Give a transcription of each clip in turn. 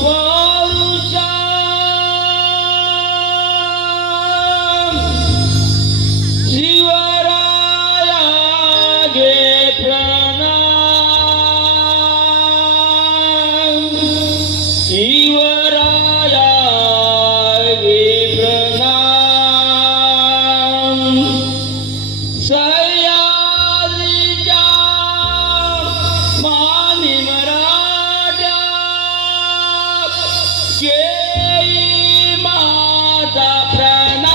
पौरुषा शिवराया घे प्रणाम शिवराया घे प्रणाम सह्याद्रीच्या मानी मराठा केळी माझा प्रणाम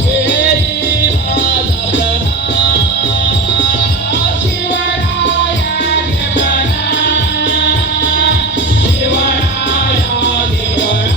केळी माझा प्रणाम शिवराया घे प्रणाम शिवराया घे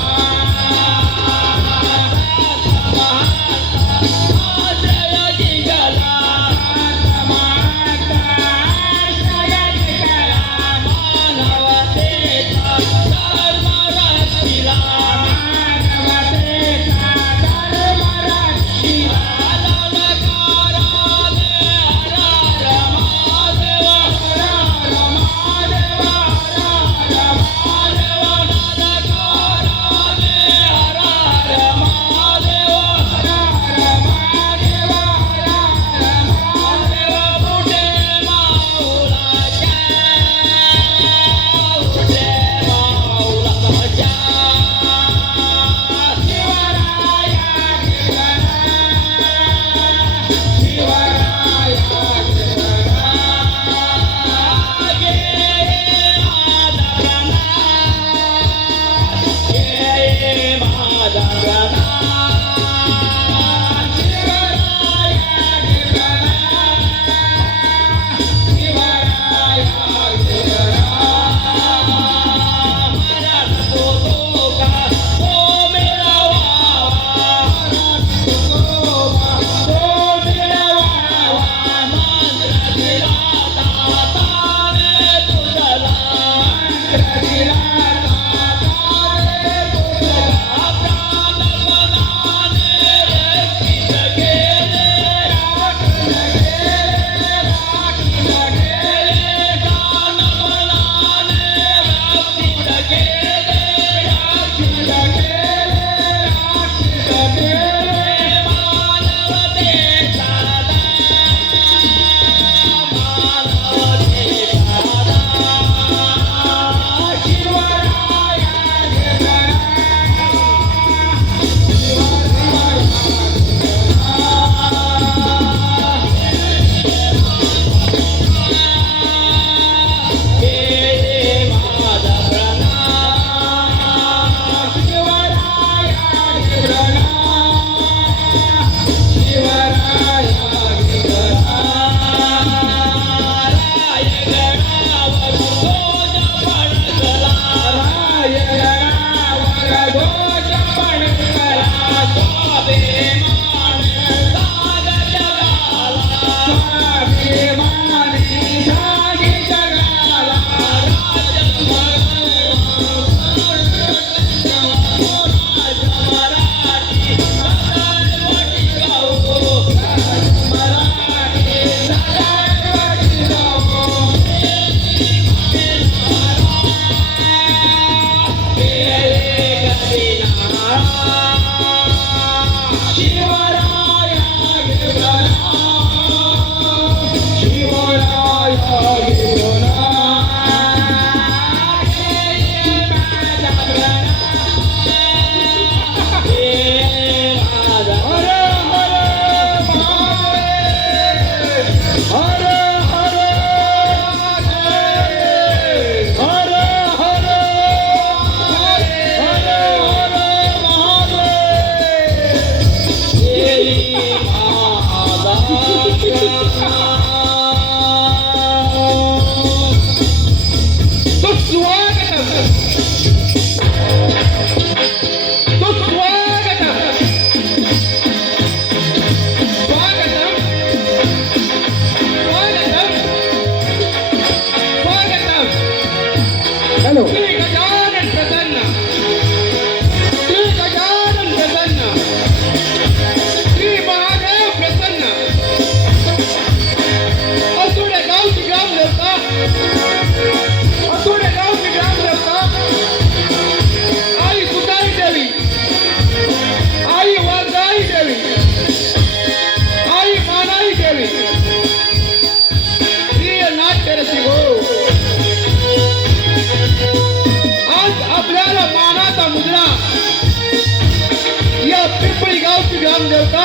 ग्रामदेवता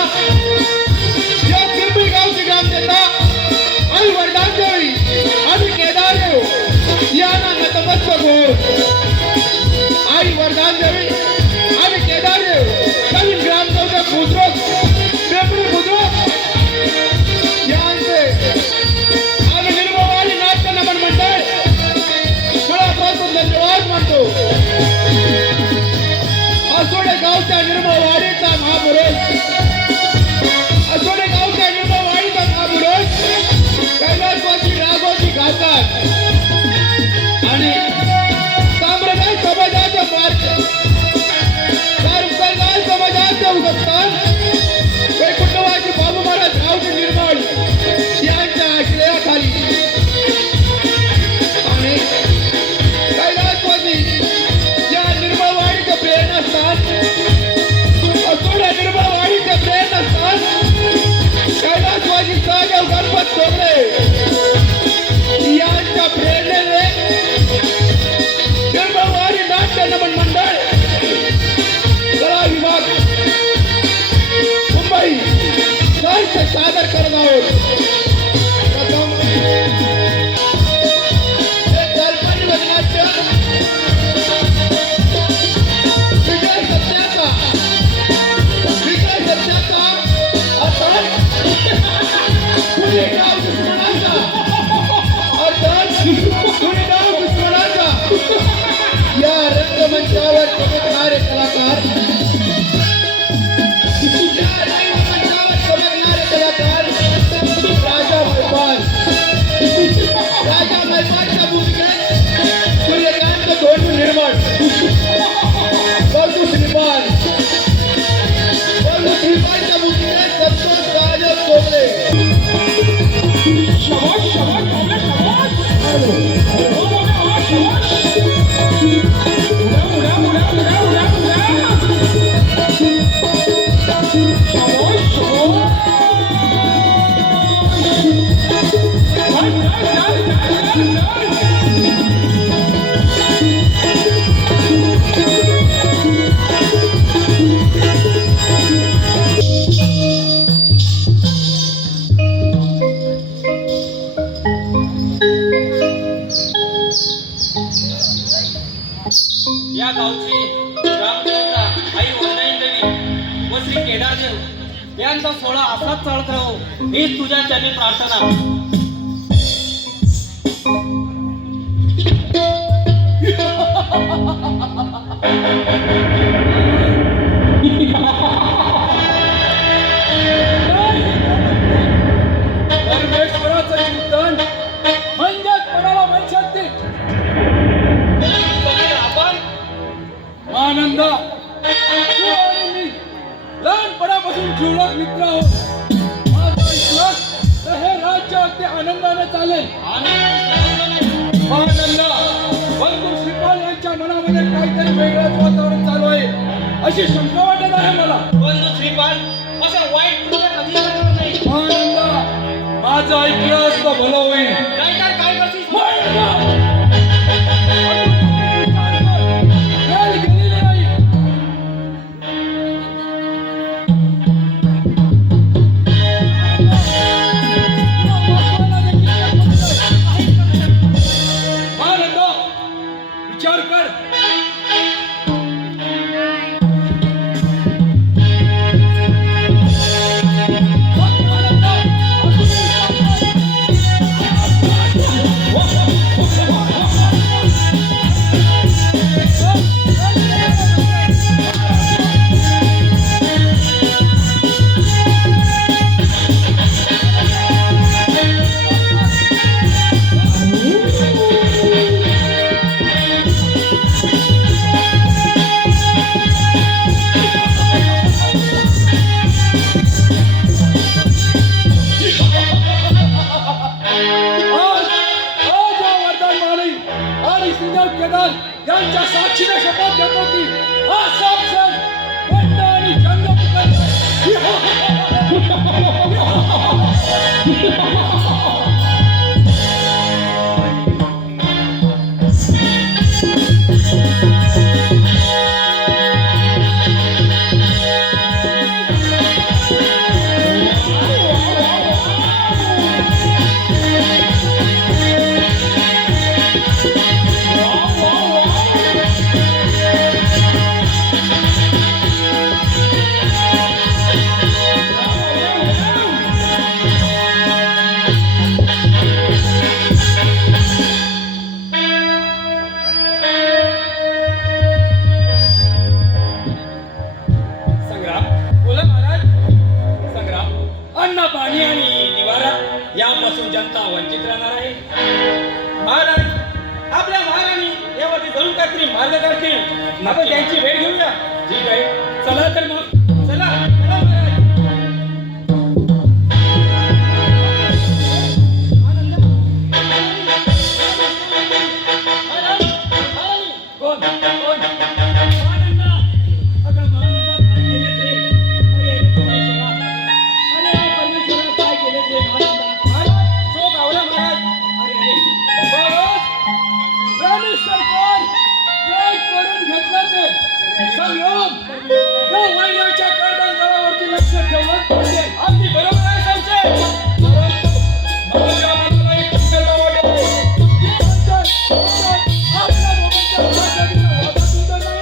या किरबी गावची ग्रामदेवता आणि वरदानदेवी आणि केदारदेव यांना नतमस्तक होऊन आई वरदानदेवी आणि केदारदेव नवीन ग्रामदेवता बुद्रुक पेपरी बुद्रुक यांचे आणि निर्मवाडी नाट्य नमन मंडळ मनापासून धन्यवाद मानतो. असोडे गावच्या निर्मवाडीचा महापुरुष असोडे गावच्या निर्मवाडीचा महापुरुष कैलासवासी राघोजी गावकर आणि सांप्रदाय समाजाचे सांप्रदाय समाजाचे उगमस्थान वैकुंठवासी बाबू महाराज रावजी निर्मळ यांच्या आश्रयाखाली आणि कैलासवासी या निर्मळवाडीचे प्रेरणास्थान असोडे निर्मळवाडीचे प्रेरणास्थान कैलासवासी सहदेव गणपत चोपडे यांच्या प्रेरणेने निर्मळवाडी नाट्य नमन मंडळ कला विभाग मुंबई सहर्ष सादर करत आहोत. प्रथम एक दर्पणी नाट्य विजय सत्याचा अर्थात पुणेगाव दुश्मनाचा या रंगमंचावर चमकणारे कलाकार राजा मैपालच्या भूमिकेत सूर्यकांत धोंडू निर्माण बंधू श्रीपालच्या भूमिकेत संतोष राजा चोपडे. शाबाश शाबाश बाबा शाबाश उडा उडा उडा उडा उडा उडा शाबाश या गावची ग्रामदेवता आई वरदानदेवी व श्री केदारदेव यांचा सोहळा असाच चालत राहो हीच तुझ्या चरणी प्रार्थना. परमेश्वराचं चिंतन म्हणजेच कोणाला मनशांती. आपण आनंद तू आणि मी लहानपणापासून जीवलग मित्र आहोत. माझा विश्वास तर हे राज्य अगदी आनंदाने चालेल. आनंद बंधू श्रीपाल यांच्या मनामध्ये काहीतरी वेगळंच वातावरण चालू आहे अशी शंका वाटत आहे मला. बंधू श्रीपाल असं वाईट कृत्य कधी करणार नाही. आनंद माझं ऐकलं असतं भलं होईल. नाहीतर काय करशील? विचार कर. यांच्या साक्षीने शपथ घेतो की हा सण बंड आणि जंग यापासून जनता वंचित राहणार आहे. महाराज, आपल्या महाराणी यावरती जरूर काहीतरी मार्ग काढतील. आपण त्यांची भेट घेऊया. ठीक आहे, चला तर मग. चला चला महाराज. कोण कोण महानंदा? अगं महानंदा, काय केलं ते? अरे परमेश्वरा, काय केलं ते महानंदा? महाराज, शोक आवला महाराज. महाराज, राणी सरकार काय करून घेतलं ते संग्राम या वैराच्या कडदारावरती लक्ष ठेवलं पाहिजे. अगदी बरोबर आहे संशय. माझ्या मनाला एक शंका वाटते. ती म्हणतात, महाराज, आपल्या दोघांच्या भाषेतील वादातून तर नाही.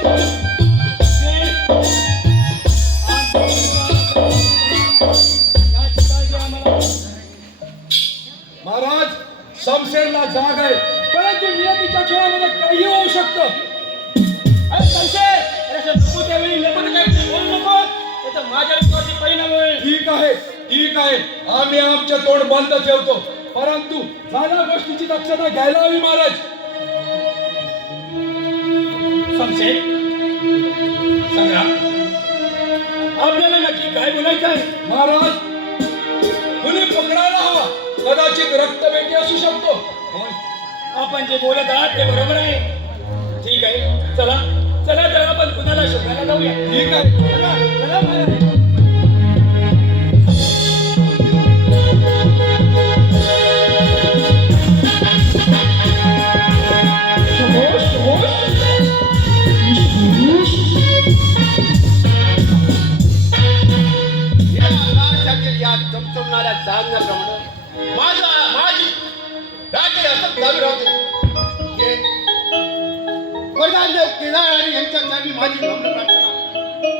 महाराज, शमशेरला जाग आहे, परंतु नियतीच्या खेळामध्ये काही होऊ शकतं. अरे संशय, अरे नको त्यावेळी लपत काय बोलू नको. त्याचा माझ्या विश्वासी परिणाम होईल. ठीक आहे, ठीक आहे, आम्ही आमचे तोंड बंद ठेवतो, परंतु झाल्या गोष्टीची दक्षता घ्यायला हवी महाराज. संशय, संग्राम, आपल्याला नक्की काय बोलायचं आहे? महाराज, कुणी पकडायला हवा. कदाचित रक्तपेटी असू शकतो. होय, आपण जे बोलत आहात ते बरोबर आहे. ठीक आहे, चला चला तर आपण कुणाला शोधायला जाऊया. ठीक आहे, चला चला महाराज. या आकाशातील या चमचमणाऱ्या चांदण्याप्रमाणे माझी राज्य असं चालू राहू दे. वरदानदेव केदार आणि यांच्या चरणी माझी नम्र प्रार्थना.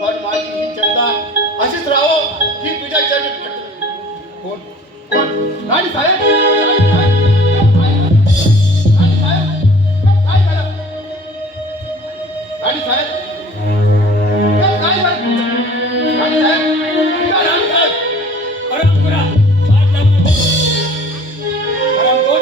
पण माझी ही चंदा अशीच राहो ही तुझ्या चरणी प्रार्थना. कोण कोण राणी साहेब, राणी साहेब, राणी साहेब, काय झालं? राणी साहेब, काय झालं? राणी साहेब, राणी साहेब, परंपरा वाट लागू नको. परंपरा,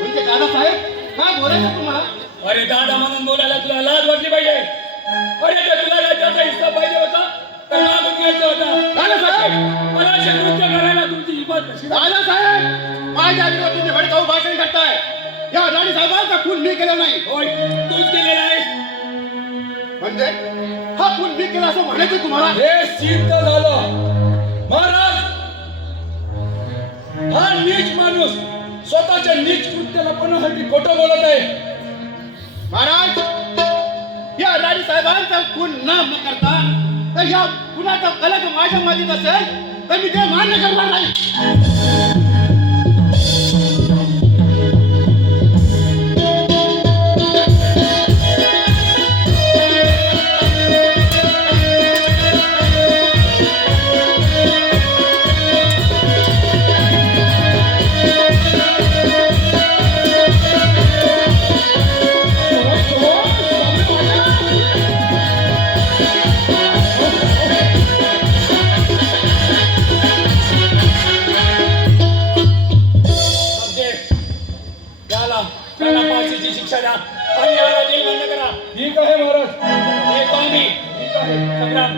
म्हणजे दादा साहेब काय बोलायचं तुम्हाला? अरे दादा म्हणून बोलायला तुला लाज वाटली पाहिजे. अरे तर तुला राज्याचा हिस्सा पाहिजे होता तर नाव घ्यायचं होता. दादा साहेब, मला असे कृत्य करायला तुमची हिंमत कशी? दादा साहेब, माझ्या विरोधी तुम्ही भडकाऊ भाषण करताय. या राणी साहेबांचा खून मी केला नाही. होय, तूच केलेला आहेस. म्हणजे हा खून मी केला असं म्हणायचं तुम्हाला? हे सिद्ध झालं. महाराज, हा नीच माणूस स्वतःच्या नीच कृत्याला पणासाठी खोटं बोलत आहे. महाराज, या राणी साहेबांचा खून न करता तर या कुणाचा कलक माझ्या मातीत असेल तर मी ते मान्य करणार नाही. त्याला फाशीची शिक्षा द्या आणि याला जेल बंद करा. ठीक आहे महाराज. येतो आम्ही. ठीक आहे. संग्राम,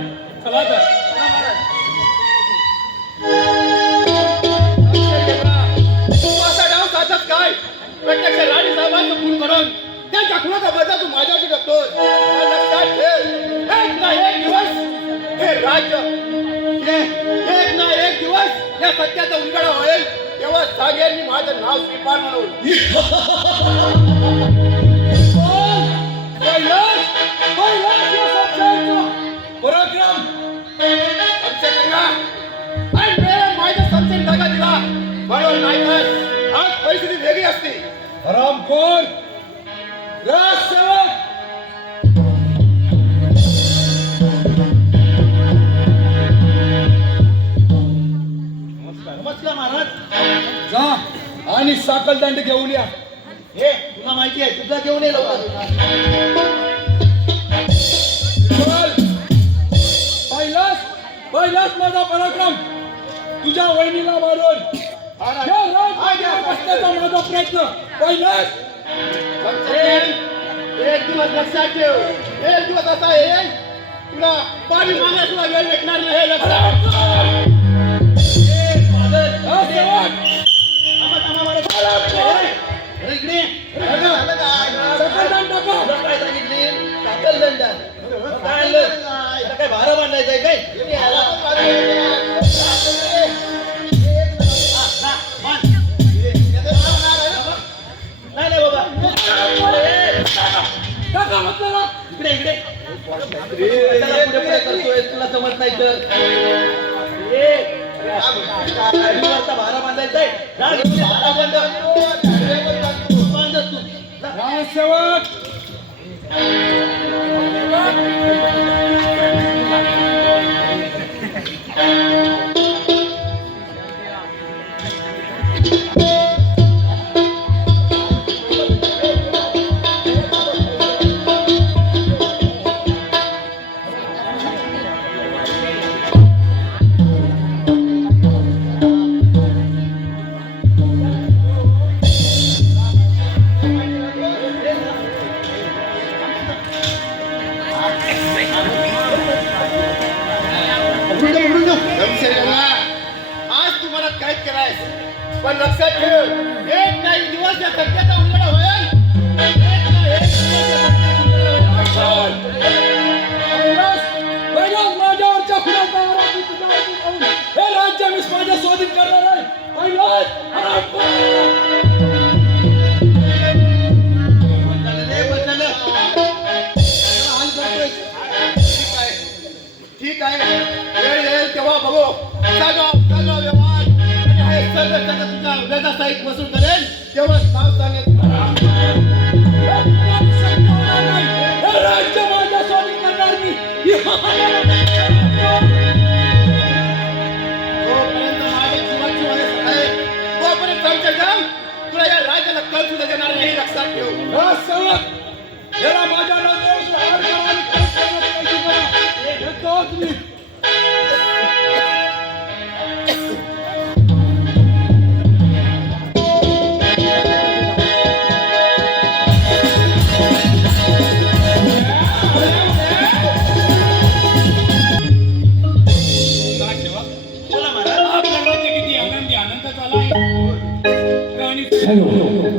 चला तर. तू असा डाव साधत काय? प्रत्यक्ष राणी साहेबांचं खून करून त्यांच्या खुनाचा बदला तू माझ्याशी टाकतोस. पण लक्षात ठेव, एक ना एक दिवस हे राज्य एक ना एक दिवस या सत्याचा उलगडा होईल. तेव्हा सांगेन मी माझं नाव श्रीपान म्हणून. कैलास या संशयाचा पराक्रम. संशय करा आणि वेळ माझ्या संशय जागा दिला म्हणून नाही तर आज परिस्थिती वेगळी असते. हरामखोर, राजसेवक, नमस्कार महाराज. जा आणि साकलदंड घेऊन या. हे तुला माहिती आहे तुझा घेऊन ये लवकर. चल. कैलास, कैलास माझा पराक्रम. तुझ्या वहिनीला मारून या राजमार्गावर बसण्याचा माझा प्रयत्न पहिलाच. एक दिवस लक्षात ठेव, एक दिवस असा येईल तुला पाणी मागायला सुद्धा वेळ भेटणार नाही हे लक्षात ठेव. हा, सेवक. इकडे सकरदान टाका. काय भारा बांधायचंय काय नाही बाबा टाका म्हटलं ना. इकडे इकडे पुढे करतोय तुला समज नाही तर भारा बांधायचाय भारा बांधत तू हा, सेवक. आज तुम्हाला काय करायचं पण लक्षात ठेव एक नाही दिवस या सत्याचा उलगडा होईल एक ना एक दिवस या सत्याचा उलगडा होईल. पहिलाच माझ्यावरच्या खुनाचा आरोप मी तुझ्यावरती लावून हे राज्य मी माझ्या स्वाधीन करणार आहे. पहिलाच आरोप कर. ठीक आहे वेळ येईल तेव्हा बघू सगळं व्यवहार आणि हे सगळं त्याचं तुझ्या उद्याचा साहित्य वसूल करेल तेव्हा नाव सांगेल. हे राज्य माझ्या स्वाधीन करणार मी. जोपर्यंत माझे जीवाची वयस आहे तोपर्यंत आमच्या जाम तुला या राज्याला कळ सुद्धा देणार नाही लक्षात ठेव. हा, सेवक. याला माझ्या नात्यावर आहार करा आणि कष्ट करण्याची करा. हे तोच मी. आपलं राज्य किती आनंदी आनंद झाला आहे. आणि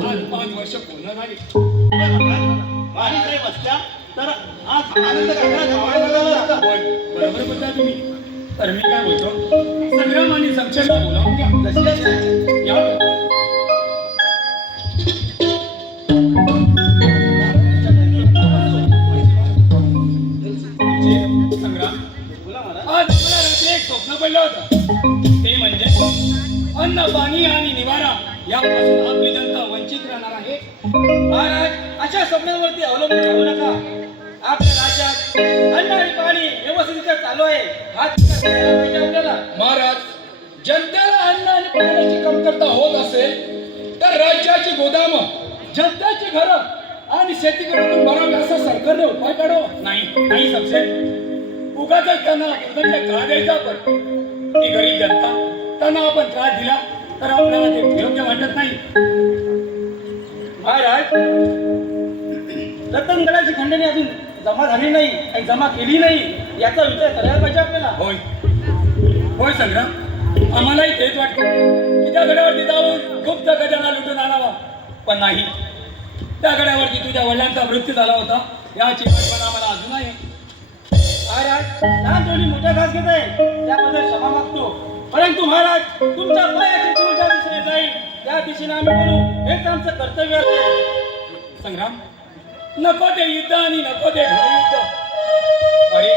आज 5 वर्ष पूर्ण झाली. साहेब असत्या तर आज आनंद करण्याचा बरोबर बोलता तुम्ही. तर मी काय बोलतो संग्राम आणि संक्षेपला बोलावून घ्या. या. संग्राम आज मला रात्री एक स्वप्न पडलं होतं. ते म्हणजे अन्न पाणी आणि निवारा यापासून आपली जनता वंचित राहणार आहे. महाराज अशा स्वप्नांवरती अवलंबून राहू नका. आपल्या राज्यात अन्न आणि पाणी व्यवस्थित चालू आहे. हात करायला पाहिजे आपल्याला. महाराज, जनतेला अन्न आणि पाण्याची कमतरता होत असेल तर राज्याची गोदाम, जनतेची घरं आणि शेतीकडून भरावी असा सरकारने उपाय काढावा. नाही सबसेट उगाच त्यांना प्रदंड का द्यायचा आपण. ती गरीब जनता त्यांना आपण त्रास दिला तर आपल्याला ते योग्य वाटत नाही. महाराज रतनगडाची खंडणी अजून जमा झाली नाही आणि जमा केली नाही याचा विचार करायला पाहिजे आपल्याला. होय होय संग्राम, आम्हालाही तेच वाटतं की त्या गडावरती जाऊन गुप्त खजाना लुटून आणावा. पण नाही, त्या गडावरती तुझ्या वडिलांचा मृत्यू झाला होता याची आठवण आम्हाला अजून आहे. महाराज लहान दोन्ही मोठा घास घेत आहे त्याबद्दल क्षमा मागतो. परंतु महाराज तुमच्या पायाची दूर ज्या दिशेने जाईल त्या दिशेने आम्ही बोलू हेच आमचं कर्तव्य आहे. संग्राम, नको ते युद्ध आणि नको ते युद्ध. अरे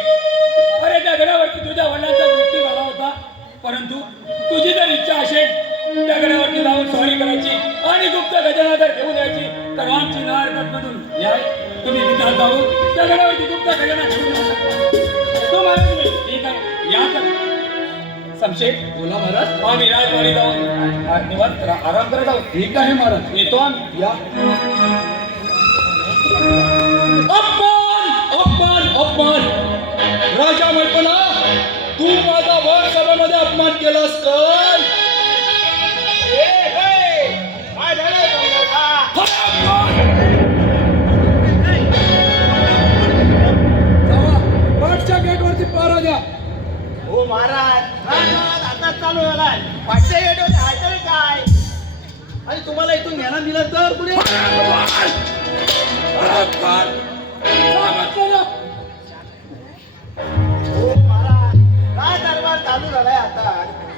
अरे त्या गडावरती तुझ्या वडिलांचा मृत्यू झाला होता. परंतु तुझी जर इच्छा असेल त्या गडावरती जाऊन स्वारी करायची आणि गुप्त खजाना जर घेऊन यायची तर आमची नारकत मधून या तुम्ही तिथं जाऊन त्या गडावरती गुप्त खजाना घेऊन येऊ शकता. येतो महाराज तुम्ही. ठीक आहे, या तर. समशेर, बोला महाराज. आम्ही राजवाडी जाऊन निवांत आराम करत आहोत. ठीक आहे महाराज. येतो आम्ही. या. अपमान अपमान अपमान. राजा मैपला, तू माझा भर सभेमध्ये अपमान केलास का? पण घ्यायला दिलं तर पुढे हो महाराज काय दरबार चालू झालाय आता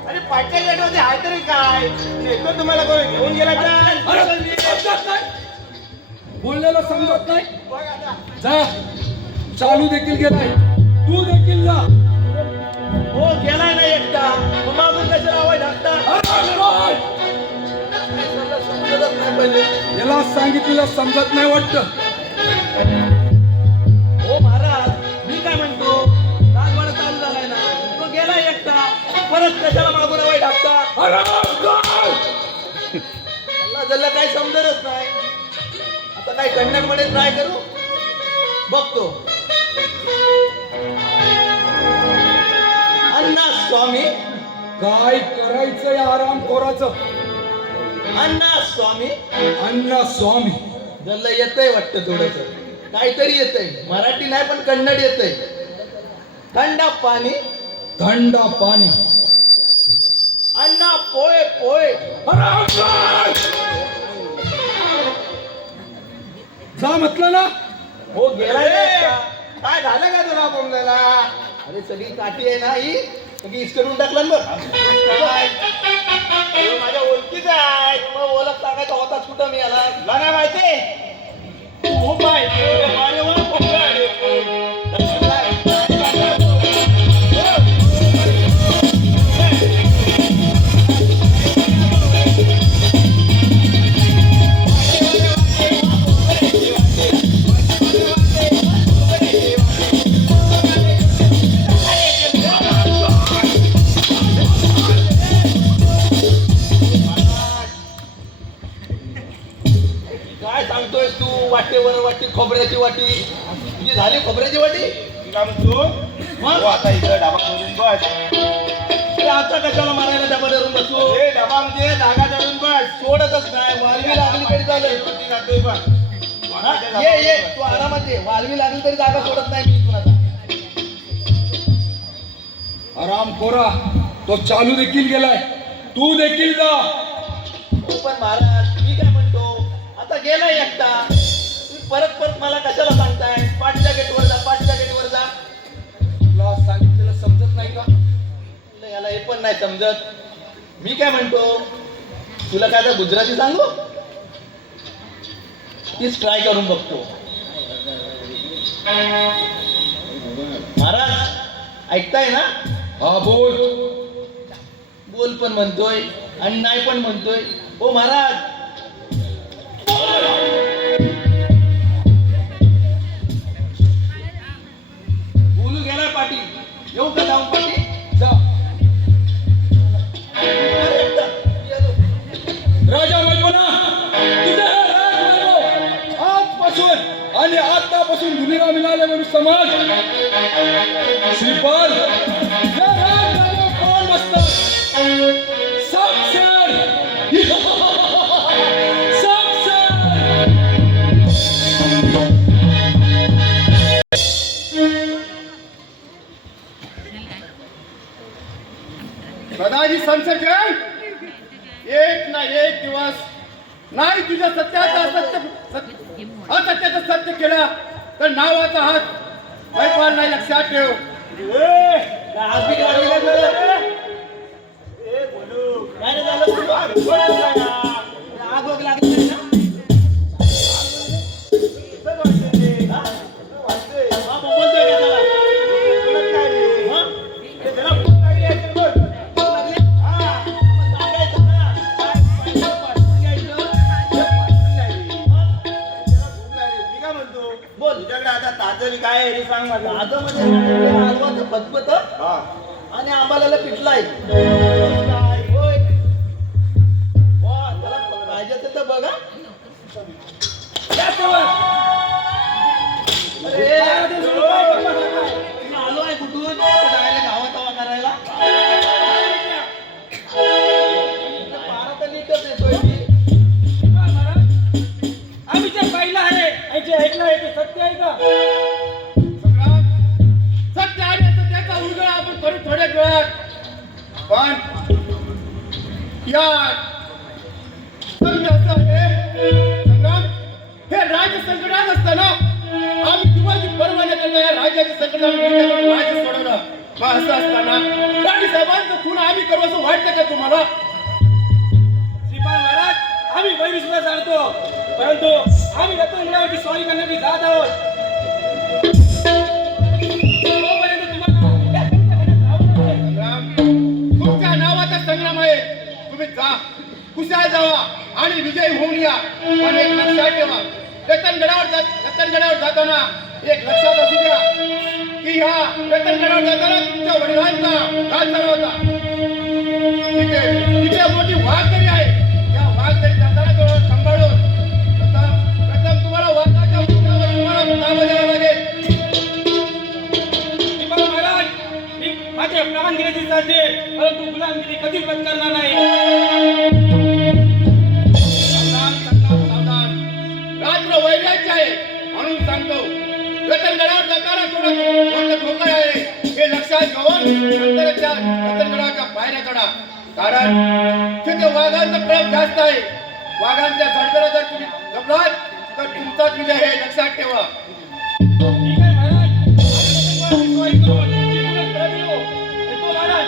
अरे पाठच्या गेटमध्ये आहे तरी काय नेतो तुम्हाला कोणी घेऊन गेला तर बोललेलं समजत नाही बघ आता जा चालू देखील गेलाय तू देखील जा हो गेलाय ना एकटा मग मागून कशाला आवाज टाकता समजतच नाही पहिले याला सांगितलेलं समजत नाही वाटतं हो महाराज मी काय म्हणतो राजवाडा चालू झालाय ना तो गेलाय एकटा परत कशाला मागून आवाज टाकता त्याला जल्ला काही समजतच नाही आता काय कन्नडमध्ये ट्राय करू बघतो अण्णा स्वामी काय करायचंय आराम खोराचं अण्णा स्वामी अण्णा स्वामी जल्ला येतंय वाटतं थोडस काहीतरी येतंय मराठी नाही पण कन्नड येतंय थंडा पाणी थंडा पाणी अण्णा पोय पोय जा म्हटलं ना हो गेलाय काय झालं का तुला बोंबलेला अरे सगळी काठी आहे ना ही सगळी इसकडून टाकला ना बघ अरे माझ्या ओळखीच आहे मग ओळख सांगायचा होता कुठं मी आला मला माहिती खूप आहे अरे वा, खूप आहे. काय सांगतोयस तू वाटेवर वाटी खोबऱ्याची वाटी तुझी झाली खोबऱ्याची वाटी काय म्हणतो मग आता इकडे डाबा करून बस अरे आता कशाला मारायला डबा धरून बसू हे डाबा म्हणजे जागा धरून बस सोडतच नाही वालवी लागली तरी चालेल वरती जातोय बस हा? ये ये तू आरामात ये वालवी लागली तरी जागा सोडत नाही मी इथून आता आराम खोरा तो चालू देखील गेलाय तू देखील जा हो पण महाराज मी काय म्हणतो आता गेलाय एकटा तुम्ही परत परत मला कशाला सांगताय पाठच्या गेटवर जा पाठच्या गेटवर जा तुला सांगितलेलं समजत नाही का म्हणलं, याला हे पण नाही समजत मी काय म्हणतो तुला काय आता गुजराती सांगू तीच ट्राय करून बघतो महाराज ऐकताय ना हा बोल बोल पण म्हणतोय आणि नाही पण म्हणतोय ओ महाराज बोलू गेला पाटी येऊ का जाऊन पाटी जा अरे एकटा, येतो. राजा मैमना तुझे हे राजवैभव आजपासून आणि आतापासून दुनिया मिळाल्यावर समाज श्रीपाल हे राजवैभव कोण बसतात साक्षर सदाजी संसर्जन एक ना एक दिवस नाही तुझ्या सत्याचा असत्याचं सत्य केलं तर नावाचा हात मैपाल नाही लक्षात ठेव आज बी गाडी लागलं. काय रे झालं तुझं? आग वग लागली नाही ना? हा? हा, मग बोलतोय का त्याला? हा? आग लागली? मग सांगायचं ना. काय पाहिजे पाठवून घ्यायचं. बोल. तुझ्याकडे आता ताजं काय आहे हे सांग मला. आजमध्ये हलवाचं फतफत हा. आणि आंबाला पिठलाय होय वा त्याला पाहिजे असेल तर बघा अरे तुम्ही आलो आहे कुठून जायला गावात हवा करायला पारा तर नीटच येतोय आम्ही ते पाहिलं आहे ऐकलं आहे ते सत्य आहे का सत्य आहे तर त्याचा उलगडा आपण करू थोड्या वेळात पण या म्हणजे असं आहे संग्राम, हे राज्य संकटात असताना आम्ही जीवाची पर्वा न करता या राज्याचे संकट राज्य सोडवलं. मग असं असताना राणी साहेबांचं खून आम्ही करू असं वाटतं का तुम्हाला? श्रीपाल महाराज, आम्ही वैरी सुद्धा सांगतो, परंतु आम्ही रत्नगडावरती स्वारी करण्यासाठी जात आहोत. तोपर्यंत तुम्हाला या संकटात राहू नये. संग्राम, तुमच्या नावाचा संग्राम आहे. तुम्ही जा, कुशाल जावा आणि विजयी होऊन या. पण एक लक्षात ठेवा, रतनगडावर जाताना एक लक्षात असू द्या की ह्या रतनगडावर जाताना तुमच्या वडिलांचा घात झाला होता. तिथे मोठी वाघदरी आहे. त्या वाघदरी जाताना थोडं सांभाळून प्रथम तुम्हाला वाघाच्या उंचावर तुम्हाला ताबा द्यावा लागेल. श्रीपाल महाराज, मी माझे प्राण घेण्याची चालते, परंतु गुलामगिरी कधीच पत्करणार नाही. सावधान. रात्र वैराची आहे म्हणून सांगतो, रतनगडावर जाताना थोडं मोठं धोका आहे हे लक्षात घेऊन नंतरच्या रतनगडाच्या पायऱ्या चढा. कारण तिथे वाघांचा प्रभाव जास्त आहे. वाघांच्या झडपेला जर तुम्ही जपलात तर तुमचाच विजय हे लक्षात ठेवा. ठीक आहे महाराज, आम्ही स्वारी करून तुमची मदत करत येऊ. येतो महाराज.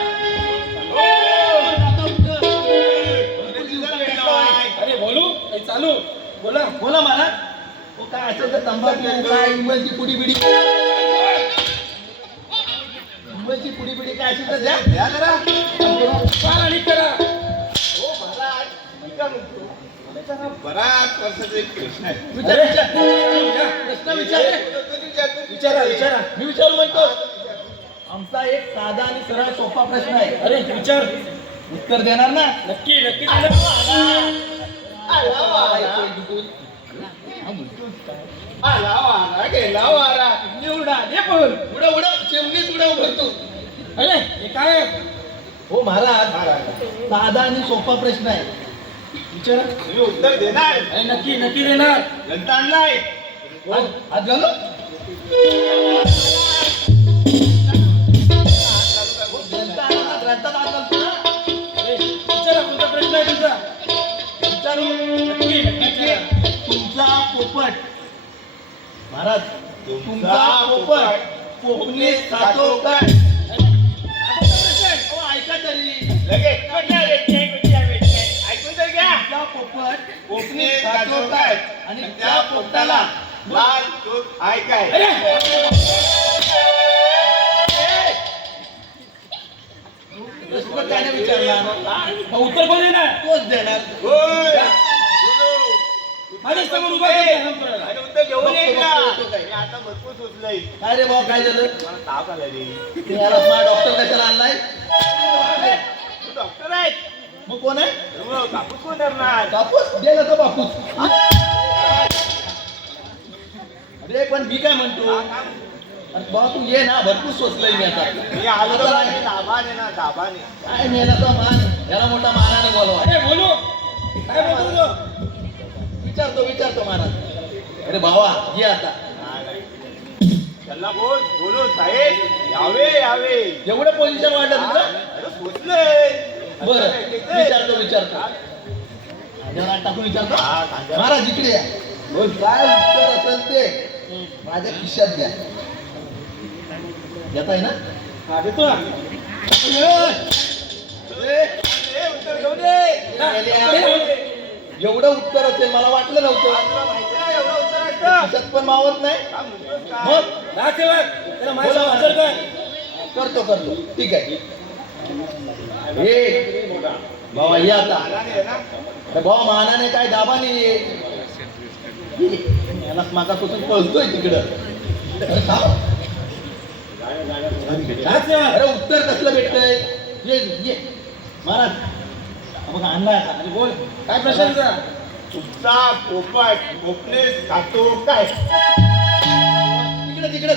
अरे बोलू काही चालू बोला. बोला महाराज. हो काय असेल तर तंबाखू काय इमलची पुडी बिडी काय असेल तर द्या जरा. पारा नीट करा. हो महाराज, मी काय म्हणतो, बराच वर्षाचा एक प्रश्न आहे. प्रश्न विचारा. मी विचारू म्हणतो. आमचा एक साधा आणि सरळ सोपा प्रश्न आहे. अरे विचार. उत्तर देणार ना? नक्की नक्की अरे हे काय आहे? हो महाराज, साधा आणि सोपा प्रश्न आहे. विचारा. तुम्ही उत्तर देणार? अरे नक्की नक्की देणार. ग्रंथ आणलाय? हात घालू? ग्रंथात हात घालतो ना? अरे विचारा, कोणता प्रश्न आहे तुमचा? विचारू? नक्की नक्की. तुमचा पोपट महाराज, तुमचा पोपट कोकणीत खातो काय? हो, ऐका तरी. ऐकून तर घ्या. तुमचा पोपट कोकणीत खातो काय? आणि त्या पोपटाला लाल चोच आहे काय? अरे प्रश्न त्याने विचारला, मग उत्तर कोण देणार? तोच देणार. माझ्या समोर उभा आहे. आता भरपूर सुचलंय. काय रे भाऊ, काय झालं? मला ताप आला रे. याला डॉक्टर कशाला आणलाय? डॉक्टर आहेत. मग कोण आहे? कापूस कोण करणार? कापूस गेला तर बापूस. अरे पण मी काय म्हणतो, अरे बाबा तू ये ना, भरपूर सोचलंय मी आता. काय मेला मान, याला मोठा मानाने बोलवा. अरे बोलू. काय बोलतो तो? विचारतो महाराज. अरे भावा ये आता. चला बोलो साहेब, यावे. एवढं पोझिशन वाढलं तुझं? अरे सोचलंय. बरं विचारतो. खांद्यावर टाकून विचारतो. महाराज इकडे या. काय उत्तर असेल ते माझ्या खिशात द्या. येत आहे ना? हा देतो ना. एवढं उत्तर असेल मला वाटलं नव्हतं. खिशात पण मावत नाही. मग राजसेवक, त्याला माझ्यासमोर हजर कर. करतो. ठीक आहे. हे भावा ये आता. अरे भावा मानाने काय दाबाने ये. याला मागापासून पळतोय तिकडं. अरे थांब. राजसेवक. अरे उत्तर कसलं भेटतंय? ये महाराज. बघा आणलाय आता. अरे बोल. काय प्रश्न आहे तुझा? तुमचा पोपट कोकणीत खातो काय? तिकडे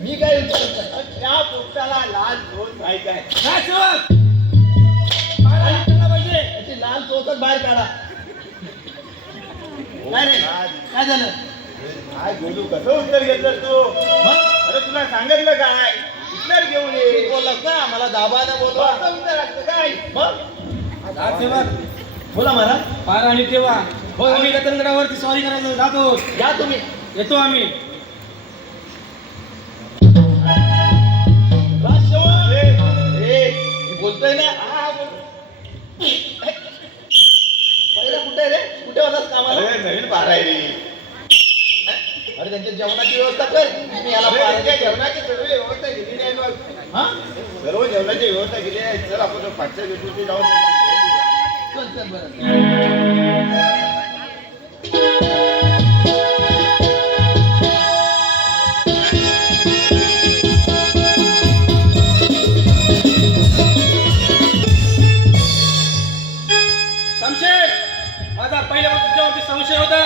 मी काय विचारत त्या पोपटाला लाल चोच आहे काय? राजसेवक. पारा नीट केला पाहिजे. त्याची लाल चोचच बाहेर काढा. काय रे काय झालं? काय बोलू, कसं उत्तर घेतलं तू? मग अरे तुला सांगितलं काय? उत्तर घेऊन ये. बोललास ना मला दाबाने बोलवा. असं उत्तर असतं काय? मग राजसेवक, बोला महाराज. महाराणी तेव्हा होय. आम्ही रतनगडावरती स्वारी करायला जातो. या तुम्ही. येतो आम्ही. राजश्रवण. मी बोलतोय ना. पहिला कुठे रे? कुठे होतास कामाला? नवीन बारा आहे रे. अरे त्यांच्या जेवणाची व्यवस्था कर. मी याला जेवणाची सर्व व्यवस्था केलेली आहे बघ. हा, सर्व जेवणाची व्यवस्था केली आहे. चल आपण पाठच्या भेटून जाऊन चल चल बरं. शमशेर, माझा पहिल्यापासून तुझ्यावरती संशय होता.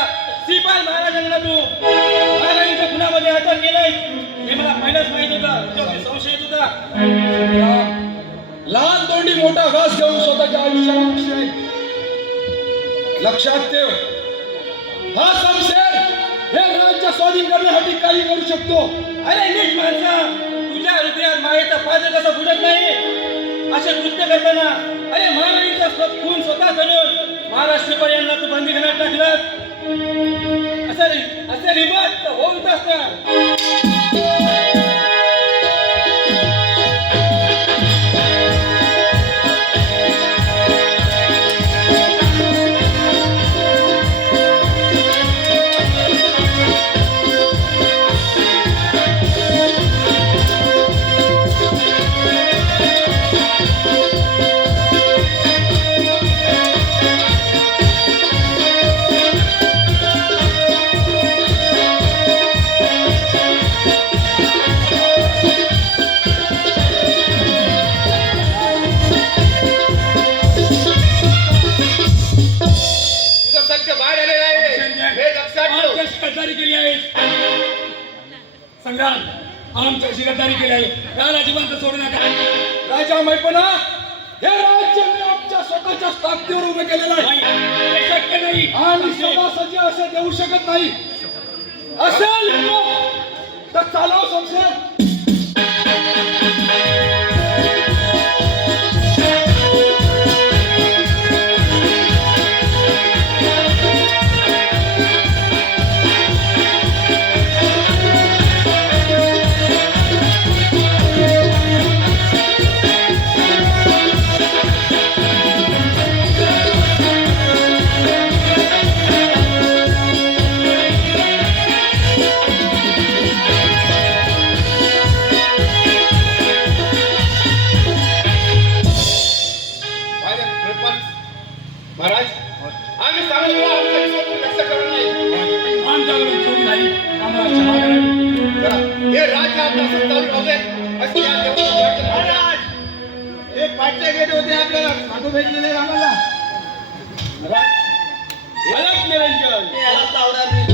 श्रीपाल महाराजांना तू महाराजांच्या गुन्ह्यामध्ये अटक केलंय हे मला पहिलाच माहित होतं. तुझ्यावरती संशय येत होता. लहान तोंडी मोठा घास घेऊन स्वतःच्या आयुष्याला विषय लक्षात ठेव. हा शमशेर हे राज्य स्वाधीन करण्यासाठी काही करू शकतो. अरे नीट माणसा, तुझ्या हृदयात मायेचा पाजर कसा फुटत नाही असे कृत्य करताना. अरे महाराणीचा खून स्वतः करून महाराष्ट्र यांना तू बंदीखान्यात टाकलं. असं रिमत होत असतं. तुझं सत्य बाहेर आलेलं आहे हे लक्षात ठेव. आमच्याशी गद्दारी केली आहे संग्राम. आमच्याशी गद्दारी केली आहे. याला जिवंत सोडू नका. राजा मैपणा हे राज्य मी आमच्या स्वतःच्या ताकदीवर उभे केलेलं आहे. हे शक्य नाही. आणि सभासद असे देऊ शकत नाही. असेल तर चालव शमशेर. महाराज आम्ही सांगितलं आमच्या विश्वास लक्ष करू नये. आमच्याकडून चूक नाही. आम्हाला क्षमा करावी. जरा हे राज्य आपल्या सत्तावर राहू दे. अशी या देवाची प्रार्थना. महाराज हे पाठचे गेले होते आपल्याला साधू भेटलेले आम्हाला. अलग निरंजन. याला तावडा नाही.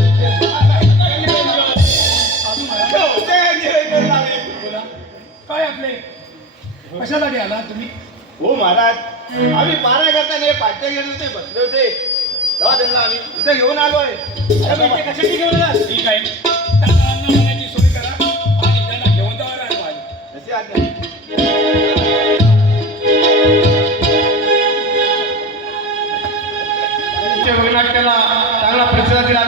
बोला काय आपले कशासाठी आला तुम्ही? हो महाराज आम्ही पारा करताना पाठचे गेले होते बसले होते तेव्हा त्यांना आम्ही इथे घेऊन आलोय. अरे मग ते कशासाठी घेऊन आला? ठीक आहे. त्यांना अन्न पाण्याची सोय करा आणि त्यांना घेऊन जावा राजवाडी. कशी आज्ञा. नाट्याला चांगला प्रतिसाद दिला.